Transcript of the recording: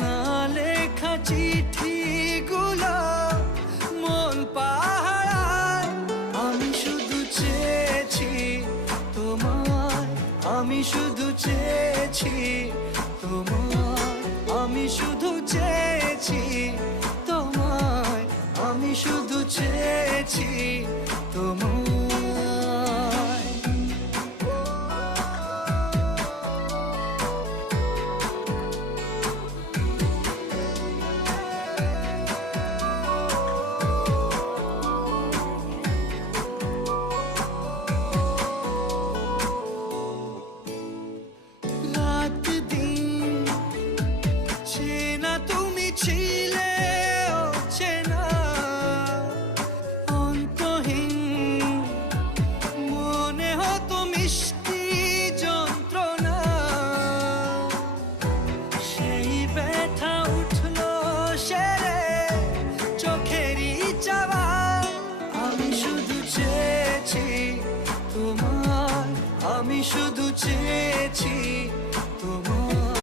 না লেখা চিঠিগুলো মন পাহারায়। আমি শুধু চেয়েছি তোমায়, আমি শুধু চেয়েছি তোমায়, আমি শুধু চেয়েছি তোমায়, আমি শুধু চেয়েছি তোমায়। রাত দিন চেনা তুমি ছিলে চেনা অন্তহীন, মনে হতো মিষ্টি যন্ত্রণা। সেই ব্যথা উঠলো সেরে চোখেরই চাওয়া। আমি শুধু চেয়েছি তোমার, আমি শুধু চেয়েছি